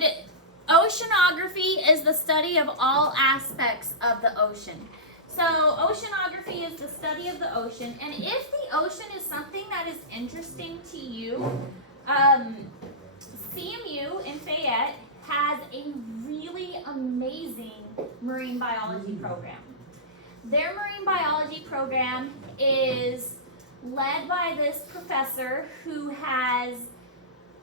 And oceanography is the study of all aspects of the ocean. So oceanography is the study of the ocean, and if the ocean is something that is interesting to you, CMU in Fayette has a really amazing marine biology program. Their marine biology program is led by this professor who has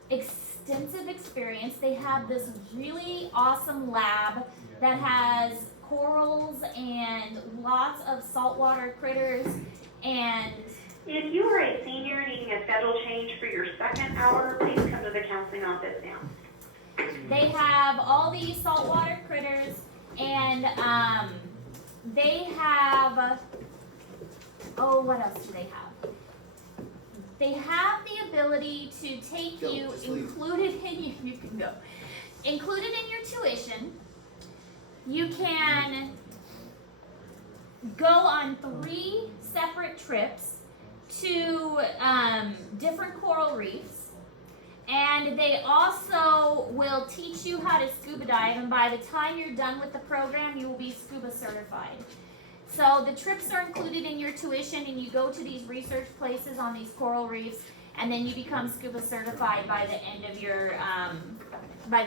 extensive experience. They have this really awesome lab that has corals and lots of saltwater critters. And if you are a senior needing a schedule change for your second hour, please come to the counseling office now. they have all these saltwater critters, and they have, oh, what else do they have? They have the ability to take you, included in you can go, included in your tuition. You can go on 3 separate trips to different coral reefs, and they also will teach you how to scuba dive, and by the time you're done with the program, you will be scuba certified. So the trips are included in your tuition, and you go to these research places on these coral reefs, and then you become scuba certified by the end of your by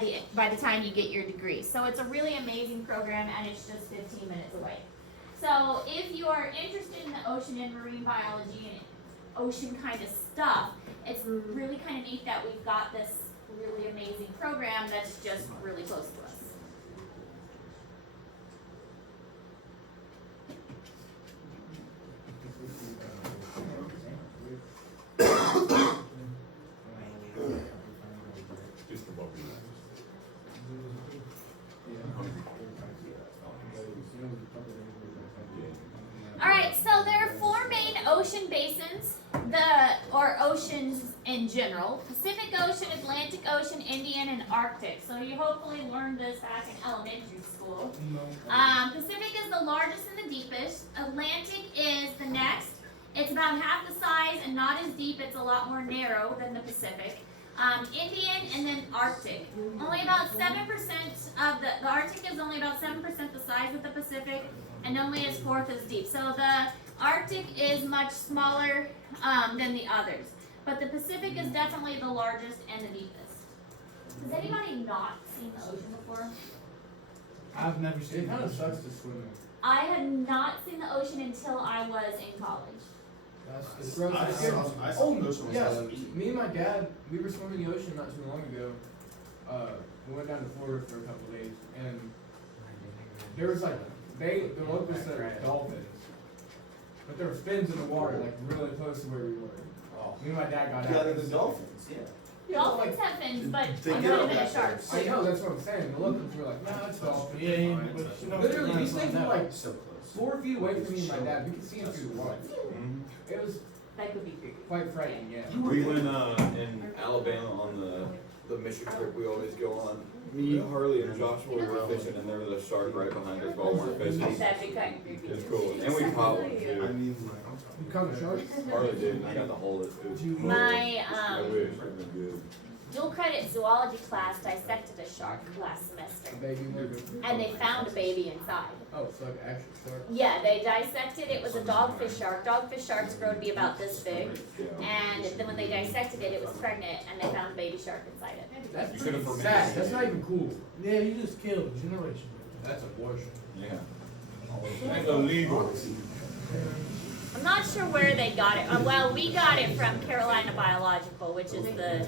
the time you get your degree. So it's a really amazing program, and it's just 15 minutes away. So if you are interested in the ocean and marine biology and ocean kind of stuff, it's really kind of neat that we've got this really amazing program that's just really close to us. All right, so there are 4 main ocean basins, or oceans in general: Pacific Ocean, Atlantic Ocean, Indian, and Arctic. So you hopefully learned this back in elementary school. Pacific is the largest and the deepest. Atlantic is the next. It's about half the size and not as deep. It's a lot more narrow than the Pacific. Indian, and then Arctic. Only about 7% of the Arctic is only about 7% the size of the Pacific, and only as 4th as deep. So the Arctic is much smaller than the others, but the Pacific is definitely the largest and the deepest. Has anybody not seen the ocean before? I've never seen it. It kind of sucks to swim in. I had not seen the ocean until I was in college. It's gross. I saw the ocean. Yes, me and my dad, we were swimming the ocean not too long ago. We went down to Florida for a couple of days, and there was like, the locals said it was dolphins, but there were fins in the water, like really close to where we were. Oh. Me and my dad got Yeah, out. they're the dolphins. Yeah. Dolphins have fins, but They I'm get not on even a that shark. first. I know, that's what I'm saying. The locals were like, no, it's dolphins. Yeah, It's fine, but it's you fine." know, Literally, these things were like So close. 4 feet away from me and my dad. We could see them through the water. Mm-hmm. It was That could be creepy. quite frightening, yeah. We went in Alabama on the mission trip we always go on. Me, Harley, and Joshua were fishing, and there was a shark right behind us while we were fishing. That'd be kind of creepy. It was cool, and we caught one I too. mean, You caught a shark? Harley did, and I got to hold it. It was cool. My I wish it would been good. dual credit zoology class dissected a shark last semester, A baby movie. and they found a baby inside. Oh, it's like an actual shark. Yeah, they dissected it. Was a dogfish shark. Dogfish sharks grow to be about this big, and then when they dissected it, it was pregnant, and they found a baby shark inside it. That's You pretty could've fermented sad. it. That's not even cool. Yeah, you just killed a generation. That's abortion. Yeah. It's illegal. I'm not sure where they got it. Well, we got it from Carolina Biological, which is the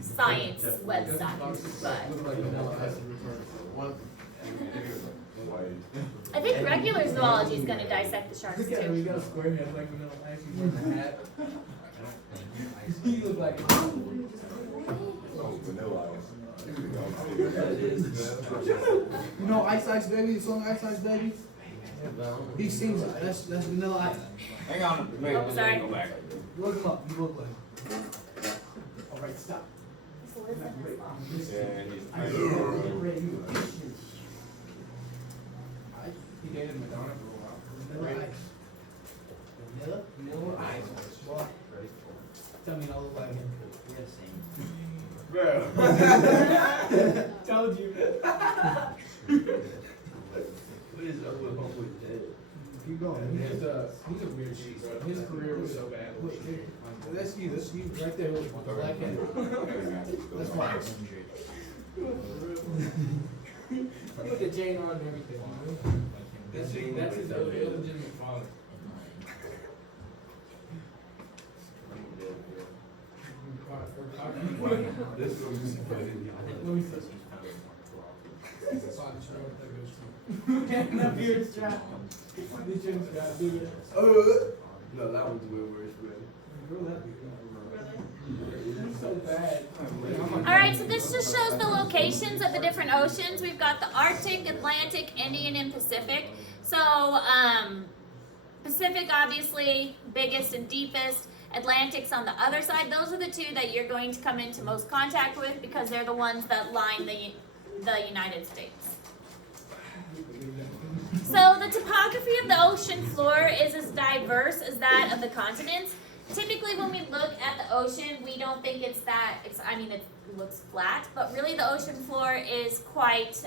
science website. But Look like vanilla ice. I think regular zoology is going to dissect the sharks Look at him, too. he got a square head like vanilla ice. He's wearing a hat. He look like Vanilla ice. You know Ice Ice Baby, the song Ice Ice Baby? He sings it, that's Vanilla Ice. Hang on, wait, Oh, sorry. go back. Look him up, you look like him. Alright, stop. Yeah, he's. He dated Madonna for a while. Vanilla Ice. Vanilla? Vanilla ice. Boy, tell me I look like him. Bro. told you. What is up with Homeboy Dead? Keep going. He's a weird shit, bro. His career was so bad. Look, here. That's you, right there with my black head. That's mine. Look at Jane on and everything. That's his illegitimate father. This is funny. That beard strap. This young's got to do it. No, that one's way worse, man. He's so bad. All right, so this just shows the locations of the different oceans. We've got the Arctic, Atlantic, Indian, and Pacific. So, Pacific, obviously, biggest and deepest. Atlantic's on the other side. Those are the two that you're going to come into most contact with because they're the ones that line the United States. So the topography of the ocean floor is as diverse as that of the continents. Typically when we look at the ocean, we don't think it looks flat, but really the ocean floor is quite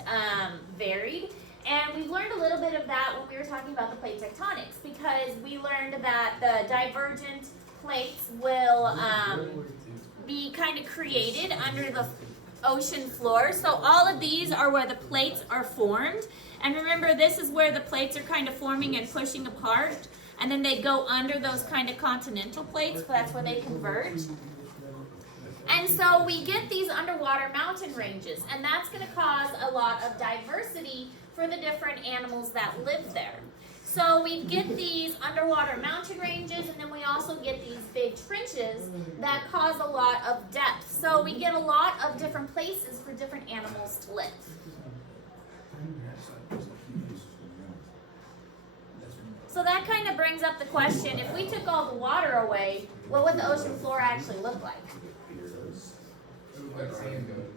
varied. And we've learned a little bit of that when we were talking about the plate tectonics, because we learned that the divergent plates will be kind of created under the ocean floor. So all of these are where the plates are formed. And remember, this is where the plates are kind of forming and pushing apart. And then they go under those kind of continental plates, so that's where they converge. And so we get these underwater mountain ranges, and that's going to cause a lot of diversity for the different animals that live there. So we get these underwater mountain ranges, and then we also get these big trenches that cause a lot of depth. So we get a lot of different places for different animals to live. So that kind of brings up the question, if we took all the water away, what would the ocean floor actually look like? Like sand goes.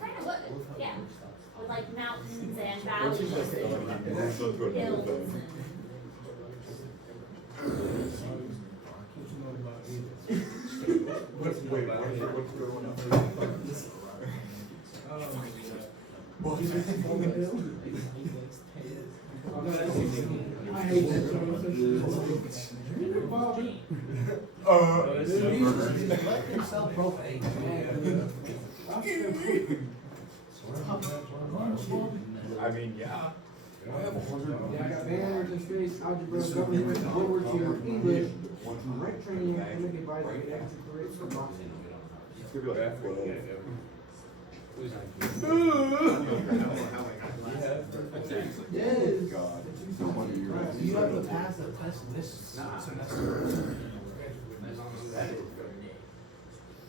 Kind of would, yeah. With like mountains and valleys and hills and... What's going on? I hate that show. Let yourself profane. I mean, yeah. Yeah, I got banners and streets, algebra, government, literature, English, rent training, academic advisory, and extracurricular. It's gonna be like that for a little. Yes. God. You have to pass a test this semester.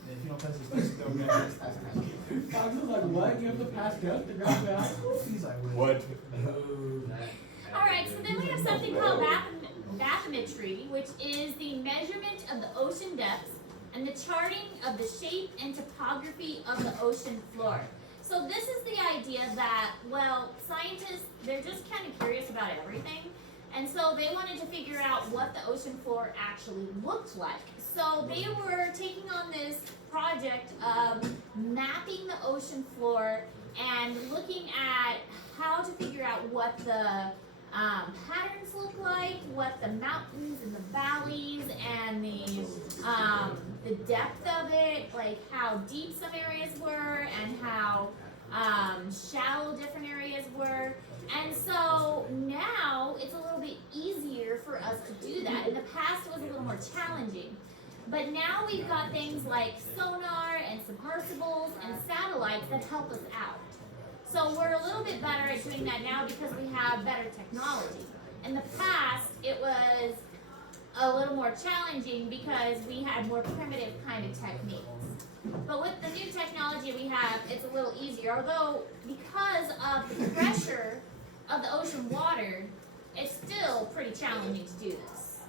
If you don't pass the test, don't get it. I was like, what? You have to pass go to graduate high school? He's like, What? Alright, so then we have something called bathymetry, which is the measurement of the ocean depths and the charting of the shape and topography of the ocean floor. So this is the idea that, well, scientists, they're just kind of curious about everything. And so they wanted to figure out what the ocean floor actually looked like. So they were taking on this project of mapping the ocean floor and looking at how to figure out what the patterns look like, what the mountains and the valleys and the depth of it, like how deep some areas were and how shallow different areas were. And so now it's a little bit easier for us to do that. In the past it was a little more challenging. But now we've got things like sonar and submersibles and satellites that help us out. So we're a little bit better at doing that now because we have better technology. In the past, it was a little more challenging because we had more primitive kind of techniques. But with the new technology we have, it's a little easier. Although, because of the pressure of the ocean water, it's still pretty challenging to do this.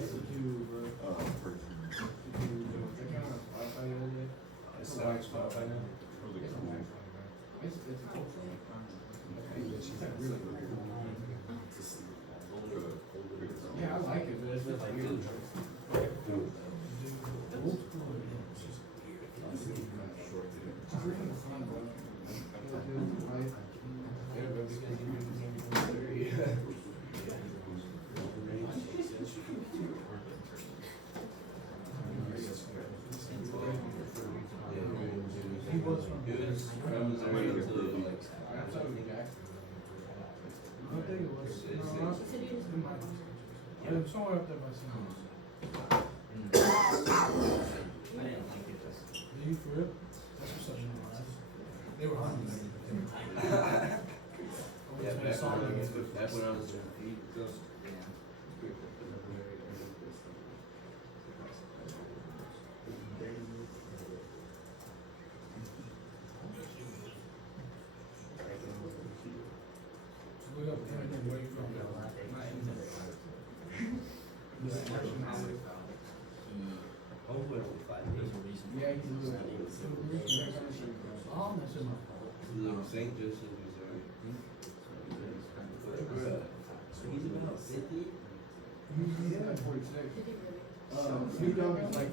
Alexa 2, bro. They came out with Wi-Fi the other day. It's a not wax Wi-Fi now. It's a wax Wi-Fi. It's cool. It's like really cool. Yeah, I like it, but it's just weird. I think it was, it was somewhere up there by some. Are you for real? That's for such a nice. They were hungry. Yeah, back when I was in We got to away from the hopefully only 5 days. Yeah, you can do it. Oh, that's in my. Little St. Joseph, Missouri. Bruh. He's about 50? He's like 46. Snoop Dogg is like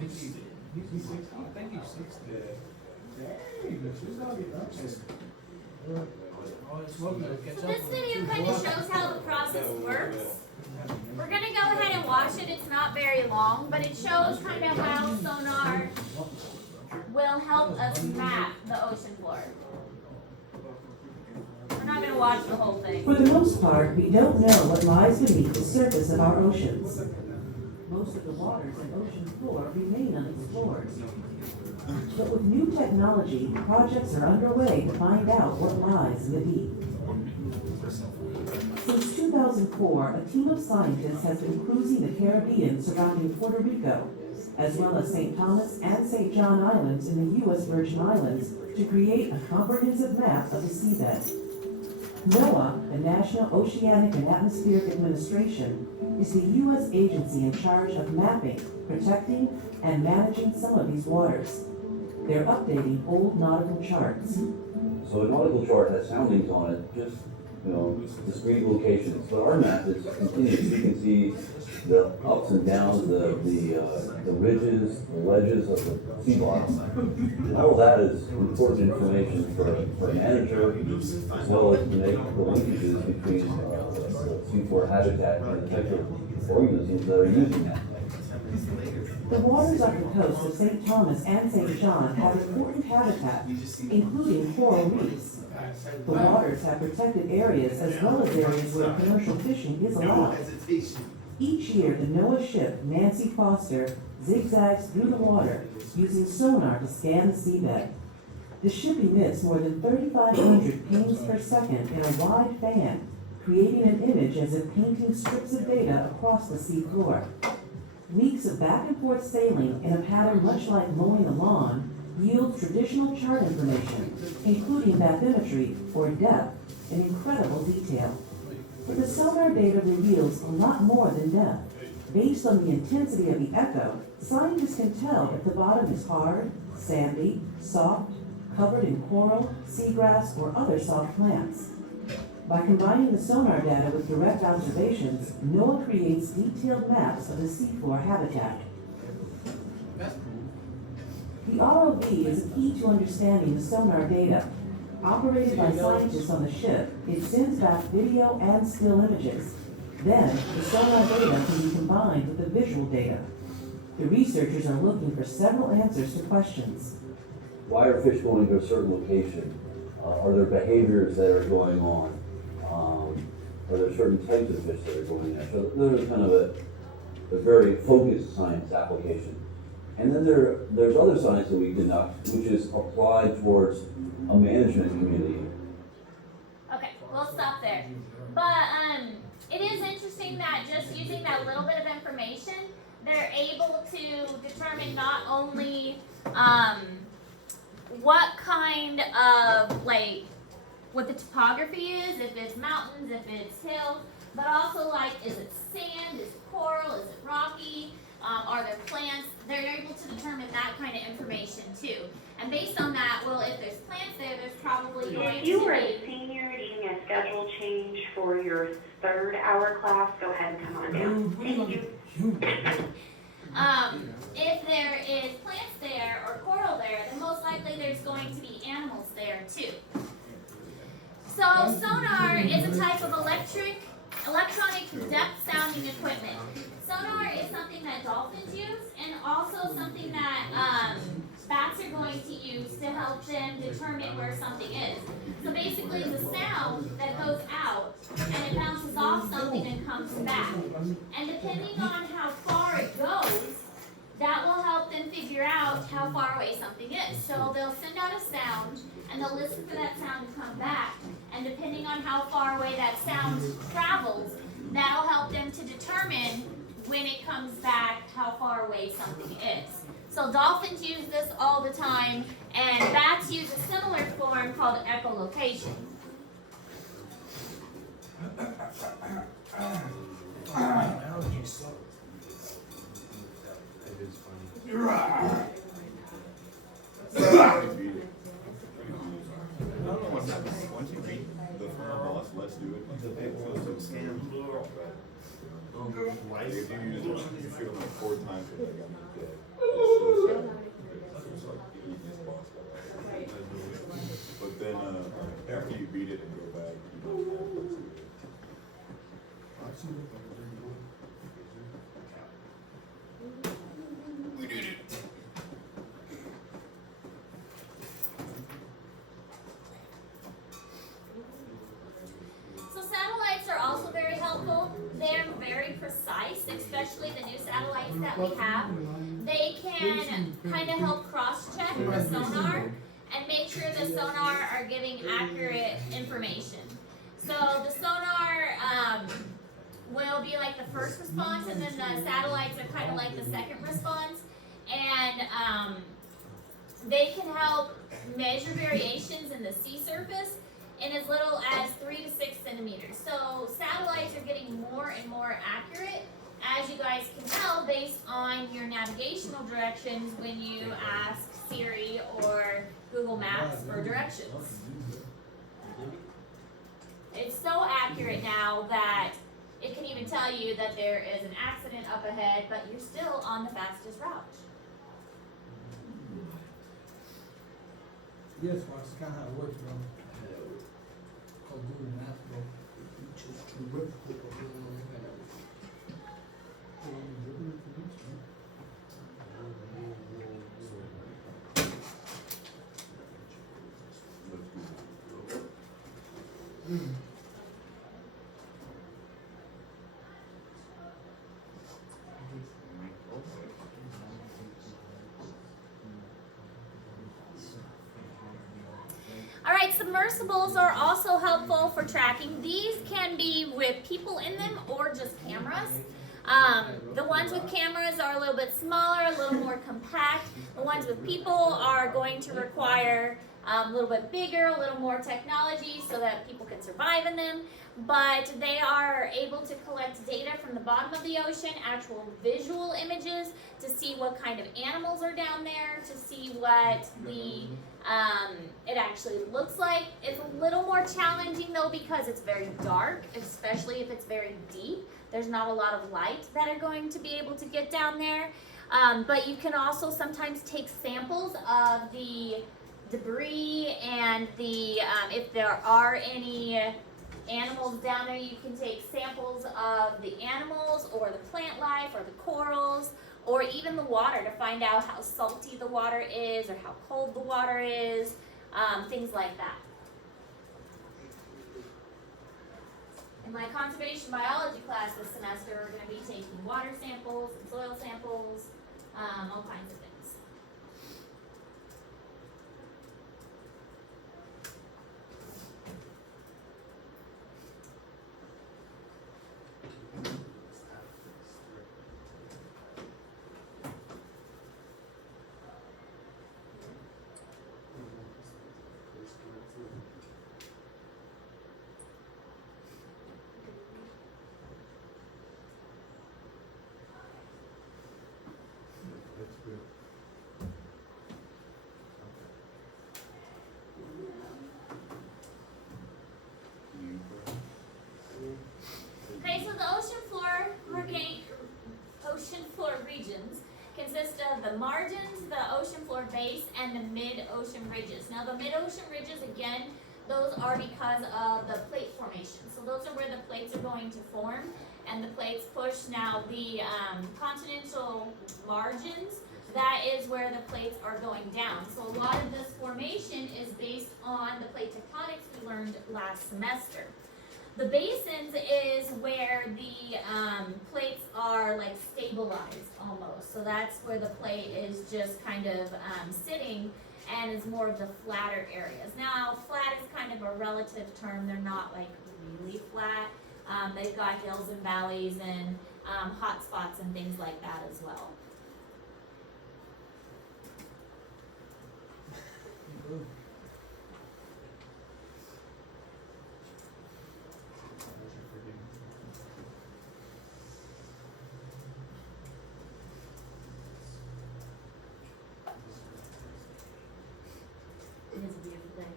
50. He's 60. I think he's 60. Yeah. Dang, Snoop Dogg is up there. Oh, it's looking to catch So up this with video it. kind of shows how the process works. We're gonna go ahead and watch it. It's not very long, but it shows kind of how sonar will help us map the ocean floor. We're not gonna watch the whole thing. For the most part, we don't know what lies beneath the surface of our oceans. Most of the waters and ocean floor remain unexplored. But with new technology, projects are underway to find out what lies in the deep. Since 2004, a team of scientists has been cruising the Caribbean surrounding Puerto Rico, as well as St. Thomas and St. John Islands in the U.S. Virgin Islands, to create a comprehensive map of the seabed. NOAA, the National Oceanic and Atmospheric Administration, is the U.S. agency in charge of mapping, protecting, and managing some of these waters. They're updating old nautical charts. So a nautical chart has soundings on it, just, discrete locations, but our map is continuous. You can see the ups and downs, the ridges, the ledges of the sea bottom. All that is important information for a manager, as well as to make the linkages between the seafloor habitat and the type of organisms that are using that. The waters off the coast of St. Thomas and St. John have important habitat, including coral reefs. The waters have protected areas as well as areas where commercial fishing is allowed. Each year, the NOAA ship Nancy Foster zigzags through the water using sonar to scan the seabed. The ship emits more than 3,500 pings per second in a wide fan, creating an image as if painting strips of data across the sea floor. Weeks of back and forth sailing in a pattern much like mowing the lawn yields traditional chart information, including bathymetry or depth in incredible detail. But the sonar data reveals a lot more than depth. Based on the intensity of the echo, scientists can tell if the bottom is hard, sandy, soft, covered in coral, seagrass, or other soft plants. By combining the sonar data with direct observations, NOAA creates detailed maps of the seafloor habitat. The ROV is a key to understanding the sonar data. Operated by scientists on the ship, it sends back video and still images. Then, the sonar data can be combined with the visual data. The researchers are looking for several answers to questions. Why are fish going to a certain location? Are there behaviors that are going on? Are there certain types of fish that are going there? So there's kind of a very focused science application. And then there's other science that we conduct, which is applied towards a management community. Okay, we'll stop there. But it is interesting that just using that little bit of information, they're able to determine not only what kind of what the topography is, if it's mountains, if it's hills, but also is it sand, is it coral? Is it rocky? Are there plants? They're able to determine that kind of information too. And based on that, well, if there's plants there, there's probably going If to you are a be. senior needing a schedule change for your third hour class, go ahead and come on down. Thank you. If there is plants there or coral there, then most likely there's going to be animals there too. So sonar is a type of electronic depth sounding equipment. Sonar is something that dolphins use and also something that bats are going to use to help them determine where something is. So basically the sound that goes out and it bounces off something and comes back. And depending on how far it goes, that will help them figure out how far away something is. So they'll send out a sound and they'll listen for that sound to come back. And depending on how far away that sound travels, that'll help them to determine when it comes back how far away something is. So dolphins use this all the time, and bats use a similar form called echolocation. I don't know what happens once you beat the final boss. Let's do it. It feels so scammed. Like if you use it, you shoot them like 4 times, you're like, I'm dead. It's so sad. It's like the easiest boss ever. But then after you beat it and go back, you don't have to. We did it. So satellites are also very helpful. They're very precise, especially the new satellites that we have. They can kind of help cross-check the sonar and make sure the sonar are giving accurate information. So the sonar will be like the first response, and then the satellites are kind of like the second response. And they can help measure variations in the sea surface in as little as 3 to 6 centimeters. So satellites are getting more and more accurate, as you guys can tell, based on your navigational directions when you ask Siri or Google Maps for directions. It's so accurate now that it can even tell you that there is an accident up ahead, but you're still on the fastest route. Yes, well, that's kinda how it works, bro. Called Google Maps, bro. Alright, submersibles are also helpful for tracking. These can be with people in them or just cameras. The ones with cameras are a little bit smaller, a little more compact. The ones with people are going to require a little bit bigger, a little more technology so that people can survive in them. But they are able to collect data from the bottom of the ocean, actual visual images, to see what kind of animals are down there, to see what it actually looks like. It's a little more challenging though because it's very dark, especially if it's very deep. There's not a lot of light that are going to be able to get down there. But you can also sometimes take samples of the debris and the if there are any animals down there, you can take samples of the animals or the plant life or the corals or even the water to find out how salty the water is or how cold the water is, things like that. In my conservation biology class this semester, we're going to be taking water samples and soil samples, all kinds of things. Okay, so the ocean floor regions consist of the margins, the ocean floor base, and the mid-ocean ridges. Now, the mid-ocean ridges, again, those are because of the plate formation. So those are where the plates are going to form, and the plates push. Now, the continental margins, that is where the plates are going down. So a lot of this formation is based on the plate tectonics we learned last semester. The basins is where the plates are like stabilized almost. So that's where the plate is just kind of sitting and is more of the flatter areas. Now, flat is kind of a relative term. They're not like really flat. They've got hills and valleys and hot spots and things like that as well. It is a beautiful thing.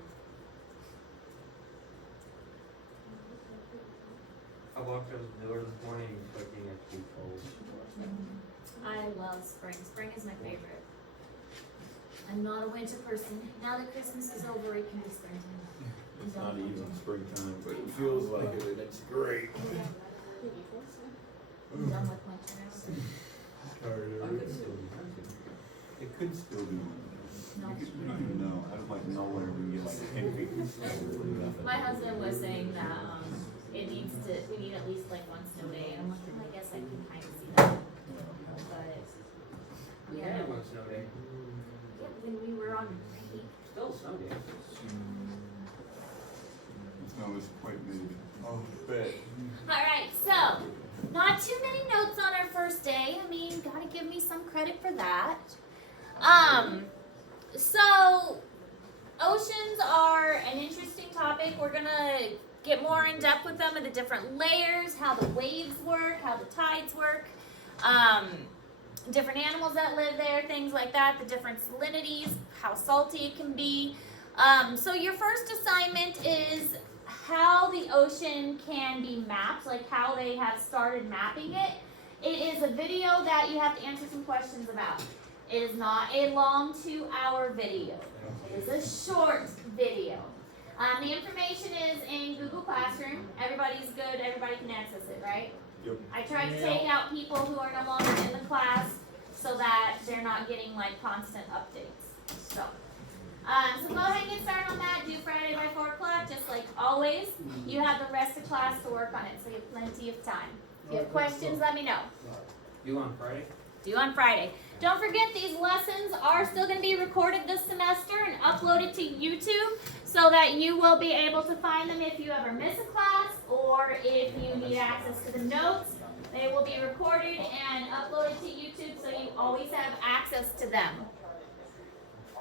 I walked out the door this morning expecting it to be cold. I love spring. Spring is my favorite. I'm not a winter person. Now that Christmas is over, it can be springtime. It's not even springtime, but it feels like it, and it's great. I'm done with winter. It could still be. No. You could, no, I don't like nowhere we can get like 10 feet of snow. My husband was saying that we need at least like one snow day. And I'm like, well, I guess I can kind of see that. But We yeah, had one snow day. when we were on break. Still a snow day. The snow is quite big. Oh, bet. Alright, so not too many notes on our first day. I mean, gotta give me some credit for that. So oceans are an interesting topic. We're gonna get more in depth with them and the different layers, how the waves work, how the tides work, different animals that live there, things like that, the different salinities, how salty it can be. So your first assignment is how the ocean can be mapped, like how they have started mapping it. It is a video that you have to answer some questions about. It is not a long 2-hour video. It is a short video. The information is in Google Classroom. Everybody's good. Everybody can access it, right? Yep. I tried to take out people who are no longer in the class so that they're not getting like constant updates. So go ahead and get started on that. Do Friday by 4 o'clock, just like always. You have the rest of class to work on it, so you have plenty of time. If you have questions, let me know. You on Friday? Due on Friday. Don't forget, these lessons are still going to be recorded this semester and uploaded to YouTube so that you will be able to find them if you ever miss a class or if you need access to the notes. They will be recorded and uploaded to YouTube so you always have access to them.